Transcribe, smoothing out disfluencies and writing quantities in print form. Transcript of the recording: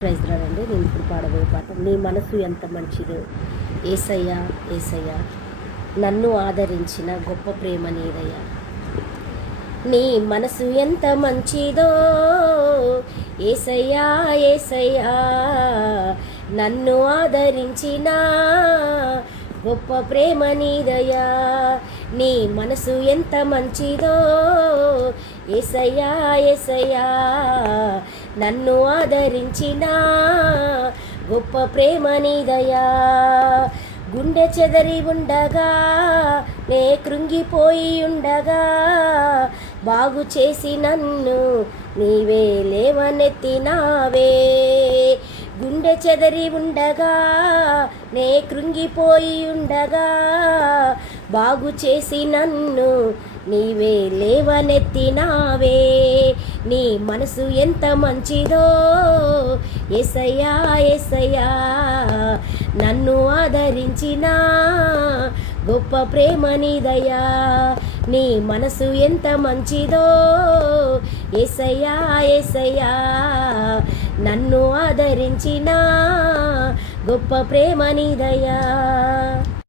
Praise రాదండి. నేను ఇప్పుడు పాడబోయే పాట నీ మనసు ఎంత మంచిదో ఏసయ్యా ఏసయ్యా నన్ను ఆదరించిన గొప్ప ప్రేమ నీదయ్యా. నీ మనసు ఎంత మంచిదో ఏసయ్యా ఏసయ్యా నన్ను ఆదరించిన గొప్ప ప్రేమ నీదయ్యా. నీ మనసు ఎంత మంచిదో ఏసయ్యా ఏసయ్యా నన్ను ఆదరించిన గొప్ప ప్రేమ నీదయ్యా. గుండె చెదరి ఉండగా నే కృంగిపోయి ఉండగా బాగు చేసి నన్ను నీవే లేవనెత్తినావే. గుండె చెదరి ఉండగా నే కృంగిపోయి ఉండగా బాగు చేసి నన్ను నీవే లేవనెత్తినావే. నీ మనసు ఎంత మంచిదో ఏసయ్యా ఏసయ్యా నన్ను ఆదరించిన గొప్ప ప్రేమ నీదయ్యా. నీ మనసు ఎంత మంచిదో ఏసయ్యా ఏసయ్యా నన్ను ఆదరించిన గొప్ప ప్రేమ నీదయ్యా.